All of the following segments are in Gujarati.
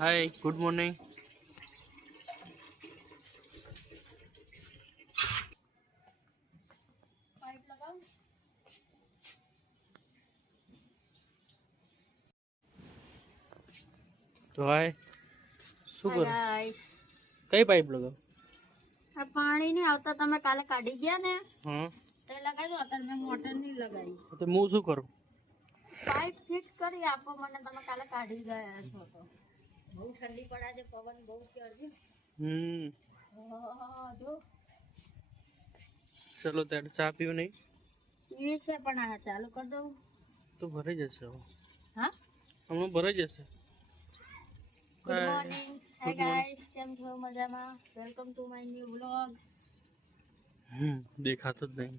Hi good morning. तो हाय શું કરો? કઈ પાઇપ લગાવ? આ પાણી નહીં આવતા, તમે કાલે કાઢી ગયા ને હા તે લગાવી દો. અત્યારે મેં મોટર નહીં લગાવી, તો હું શું કરું? પાઇપ ફિટ કરી આપો મને. તમે કાલે કાઢી ગયા છો તો બહુ ઠંડી પડે છે, પવન બહુ ચડ્યો. જો ચલો ત્યારે ચા પીવું નહીં? પીવી છે પણ આ ચાલુ કરી દઉં તો ભરાઈ જશે હવે. હા હમણાં ભરાઈ જશે. ગુડ મોર્નિંગ, હાય ગાઈસ, કેમ છો? મજામાં? Welcome to my new vlog. દેખાતો જ નહીં.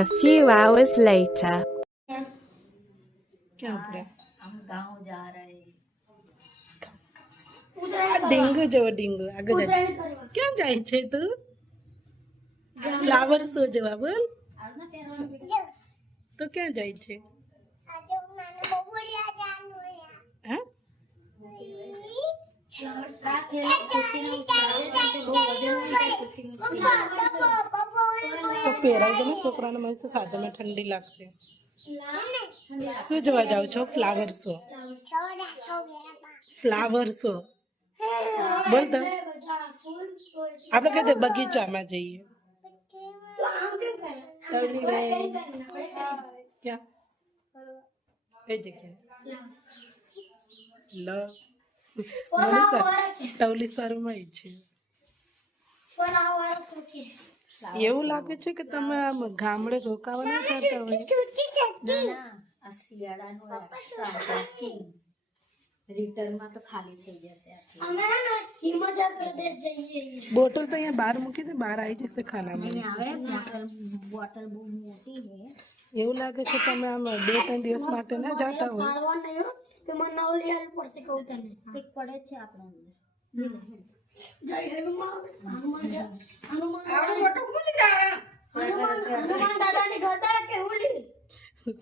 A few hours later. क्या पड़ा? हम गांव जा रहे हैं. डेंगू जो डेंगू आगे जा. क्या जाए छे तू? फ्लावर शो जवा बोल. तो क्या जाए छे? हाँ? तो પહેરાઈ દે ને છોકરાને, મને સાદા માં ઠંડી લાગશે. શું જોવા જાવ છો? Flower show. ફ્લાવર શો બોલ તો. આપણે કઈ દે બગીચામાં જઈએ. ક્યાં? કઈ જગ્યાએ? ટવલી સરમાં છે. એવું લાગે છે કે તમે આમ ગામડે રોકાવા ના જતા હોય. આ શિયાળાનું એક્સ્ટ્રા પેકિંગ રિટર્નમાં તો ખાલી થઈ જશે. હિમાચલ પ્રદેશ જઈએ. બોટલ તો અહીંયા બહાર મૂકી દે, બહાર આવી જશે ખાનામાં. આવે બોટલ બહુ મોટી છે. એવું લાગે છે તમે આમ 2-3 દિવસ માટે ના જતા હોય. એક પડે છે આપણે અંદર.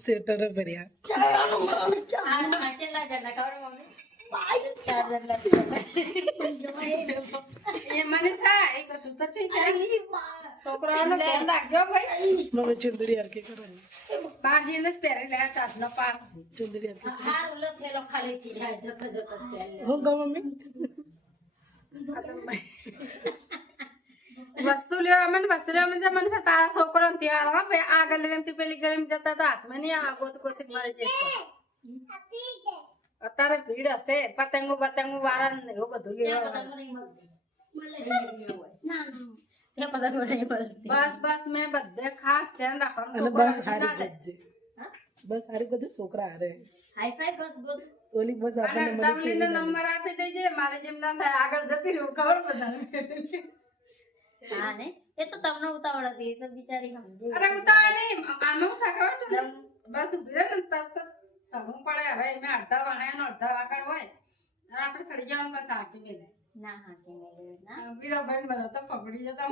સ્વેટર ભર્યા. મમ્મી ચુંદડી હરકે કરો ને. ચુંદડી હરકે હું કહું મમ્મી? વસ્તુ લેવા મને તારા છોકરો ત્યાં આગળ પેલી ગરમ જતા હતા હાથમાં નહીં આ ગોત ગોતી મરી જશે. અત્યારે ભીડ હશે, પતંગો વાળા ને એવું બધું લેવા. બસ મેં બધે ખાસ ધ્યાન રાખવાનું. અને બસ હારી ગજે. બસ હારી ગજે છોકરા હારે. હાઈ ફાઈ બસ ગો. ઓલી બસ આપણને મળી તમને નંબર આપી દેજે, મારે જેમ ના થાય આગળ જતી રહું ખબર બધા. હા ને, એ તો તમને ઉતાવળ હતી, એ તો બિચારી સમજી. અરે ઉતાવળ નહીં, આમાં હું થાય ખબર છે? બસ ઉભી રહે ને તબ તો સમૂહ પડે. હવે મેં અડધા વાગ્યા ને અડધા વાગડ હોય અને આપણે ચડી જવાનું બસ હાકી મેલે. ના હા કે મેલે ના વીરાભાઈ બધા તો પકડી જતા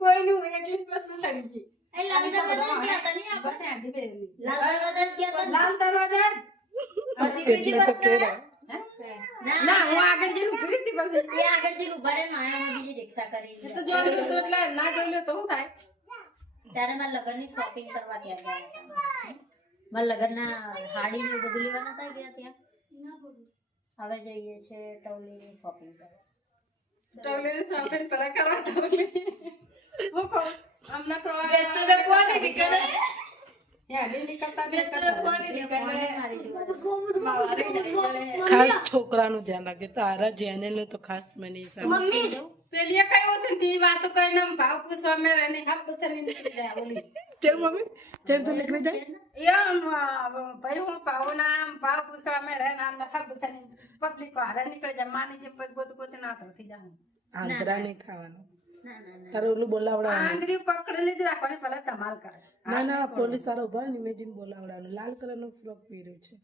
કોઈ નહીં, હું એકલી જ બસ માં ચડી ગઈ. એ લાલ દરવાજા ગયા હતા ને બસ આંધી બેલી લાલ દરવાજા ગયા હતા. લાલ દરવાજા પછી બીજી બસ ના હું આગળ જઈને ઉભી હતી. બસ એ આગળ જઈને ઉભા રહે ને આયા બીજી રિક્ષા કરી. તો જોઈ લો તો એટલે ના જોઈ લો તો શું થાય. ત્યારે મારા લગ્નની શોપિંગ કરવા ત્યાં ગયા હતા. મારા લગ્નના હાડી ને બધું લેવા નતા ગયા ત્યાં. હવે જઈએ છે ટવલીની શોપિંગ કરવા. ટવલી શોપિંગ પર કરવા ટવલી હું કહું અમને પ્રવાસ તો કોની નીકળે યાડી નીકળતા બે કોની નીકળે. ખાસ છોકરાનું ધ્યાન રાખે. તારા જેને નો તો ખાસ મને મમ્મી પેલી કઈ છે તી વાતો કરીને ભાવ પૂછવા મે રહે ને હબ બસની નીકળી જાય ઓલી. ચલ મમ્મી ચલ તો નીકળી જાય. એમ ભાઈ હું પાવના ભાવ પૂછવા મે રહે ના હબ બસની પબ્લિક વાળા નીકળી જાય. માની જે ગોત ગોત ના થતી જાવ. આંતરા નહીં થવાનું. ના ના ના તારે ઓલું બોલાવડાવવાનું. આંગળી પકડેલી જ રાખવાની, પહેલા ધમાલ કરે. ના પોલીસ વાળા ઉભા ને ઇમેજિન બોલાવડાવવાનું. લાલ કલરનો ફ્રોક પહેર્યો છે.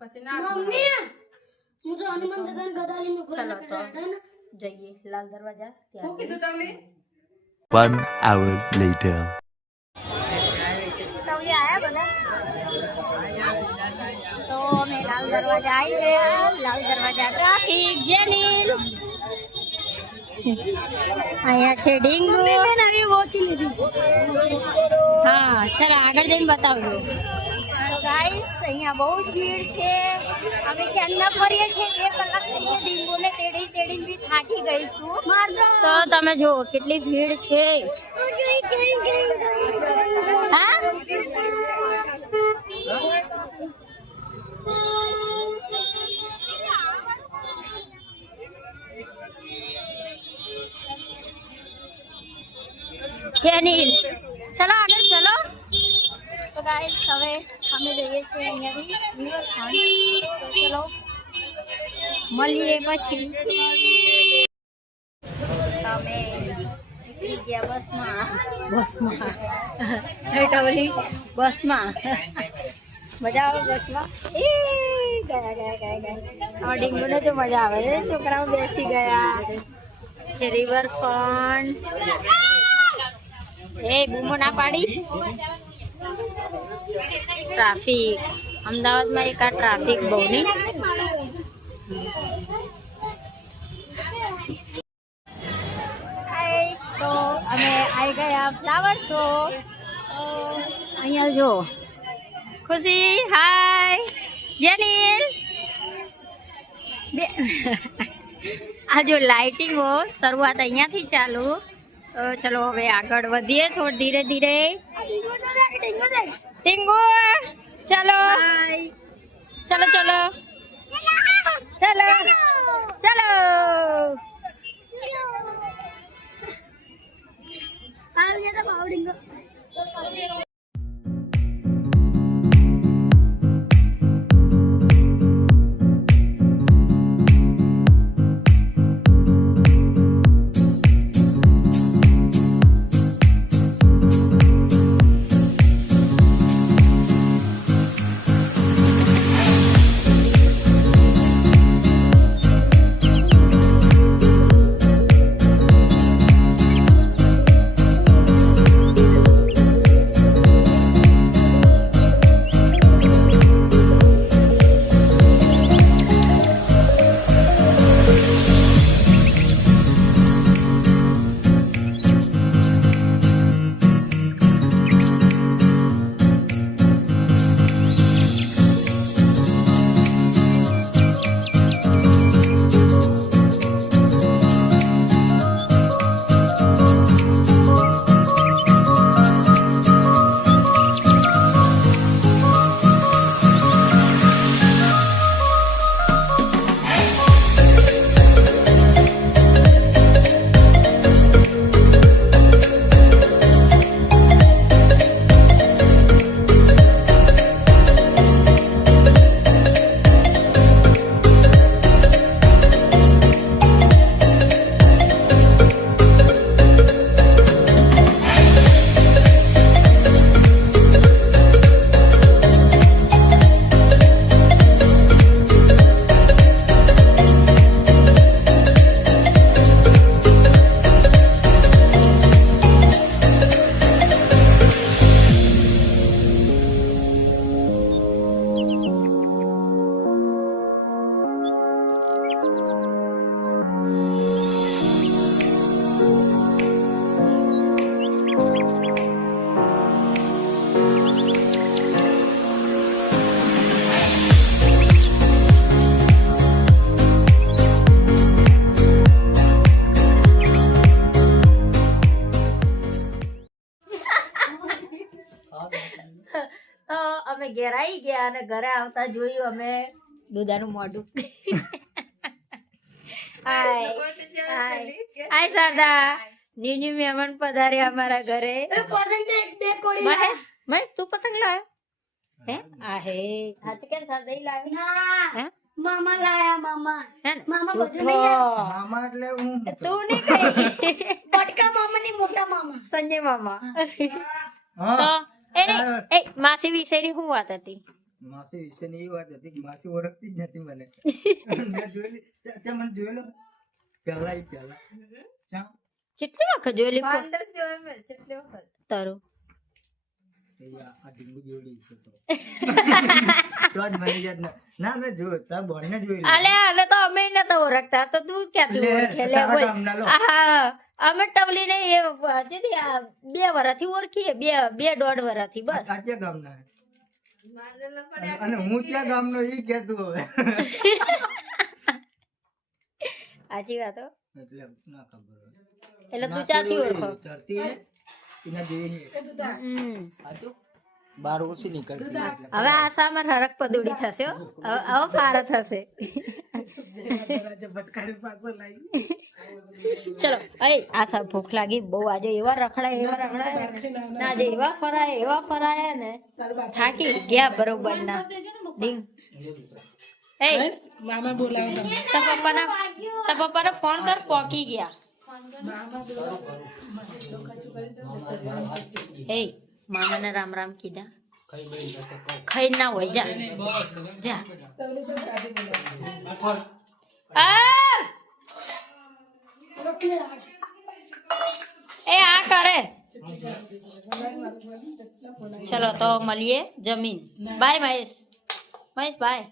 પછી ના હું તો હનુમાન દાદા ગદાલી નું ઘર લગાડ્યા ને જઈએ લાલ દરવાજા ત્યાં. હું કીધું તમને 1 hour later. ટવલી આયા બધા લાલ દરવાજા આવી ગયા. લાલ દરવાજા ટ્રાફિક જેનિલ. અહીંયા છે ડીંગુ. નવી વોચ લીધી. હા ચાલો આગળ જઈને બતાવજો. તો ગાઈસ અહીંયા બહુ જ ભીડ છે. અમે ક્યારના ફરીએ છીએ 2 કલાક થઈ ગયા. ડીંગુને તેડી બી થાકી ગઈ છું. તો તમે જુઓ કેટલી ભીડ છે. હા જેનિલ ચલો આગળ ચલો. તો ગાઈસ હવે અમે જઈએ છીએ અહીંયાથી રિવરફ્રન્ટ. તો ચલો મળીએ પછી. અમે નીકળી ગયા બસમાં. બસમાં મજા આવે બસમાં. એ ગયા ડીંગુને તો મજા આવે છે. છોકરાઓ બેસી ગયા છે. રિવરફ્રન્ટ. એ બૂમો ના પાડી. ટ્રાફિક અમદાવાદમાં એક આ ટ્રાફિક બહુ નહીં. તો અમે આવી ગયા ફ્લાવર શો. અહીંયા જો ખુશી. હાય જેનિલ. આ જો લાઇટિંગો શરૂઆત અહીંયાથી ચાલુ. તો ચલો હવે આગળ વધીએ થોડું ધીરે ધીરે. ટીંગુ ચલો ચલો ચલો ચલો ચલો. તો અમે ઘેર આવી ગયા અને ઘરે આવતા જોયું અમે દુધાનું મોઢું. હાય હાય શારદા. નીની મહેમાન પધાર્યા અમારા ઘરે. મહેશ તું પતંગ લાવ્યો હે? આ હે સાચું કેમ શારદા લાવ્યો? હે મામા લાયા. મામા બધું મામા એટલે હું તું નહીં કઈ. બટકા મામા ની મોટા મામા સંજય મામા. તો એ માસી વિશેની શું વાત હતી? માસી વિશેની એ વાત હતી કે માસી ઓળખતી જ નથી મને. મેં જોયેલી તે મને જોયેલો પહેલા કેટલી વખત જોયેલી તારું? આ ડીંગુ જોડી છે તો તો જ મને યાદ ના મેં જોતા બોલને જોઈ લે આલે આલે તો અમે નતા ઓળખતા તો તું ક્યાંથી લે, ઓળખે લે તારા બોલ ગામના લો. હા અમે ટવલી ને એ હજી આ 2 વર્ષથી ઓળખીએ 2.5 વર્ષથી બસ આ ક્યાં ગામના હે? અને હું ક્યાં ગામનો ઈ કહેતું હવે સાચી વાત હો એટલે ના ખબર હોય. એટલે તું ક્યાંથી ઓળખો ધરતી હે, એના જેવી હે. સાચું? બાર ઓછી નીકળતી એટલે. હવે આસામાં હરક પદુડી થશે હો. હવે ફાર થશે ભટકાડી પાછો લાવી ચલો અય આસા ભૂખ લાગી બહુ આજે એવા રખડાય ના જે એવા ફરાય ને થાકી ગયા બરોબર ના ડીંગ એ મામા બોલાવે તારા પપ્પાને ફોન કર પોકી ગયા એ મામાને રામ રામ કીધા ખાઈ ના હોય જા જા આ! એ આ કરે ચલો તો મળીએ જમીન બાય મહેશ બાય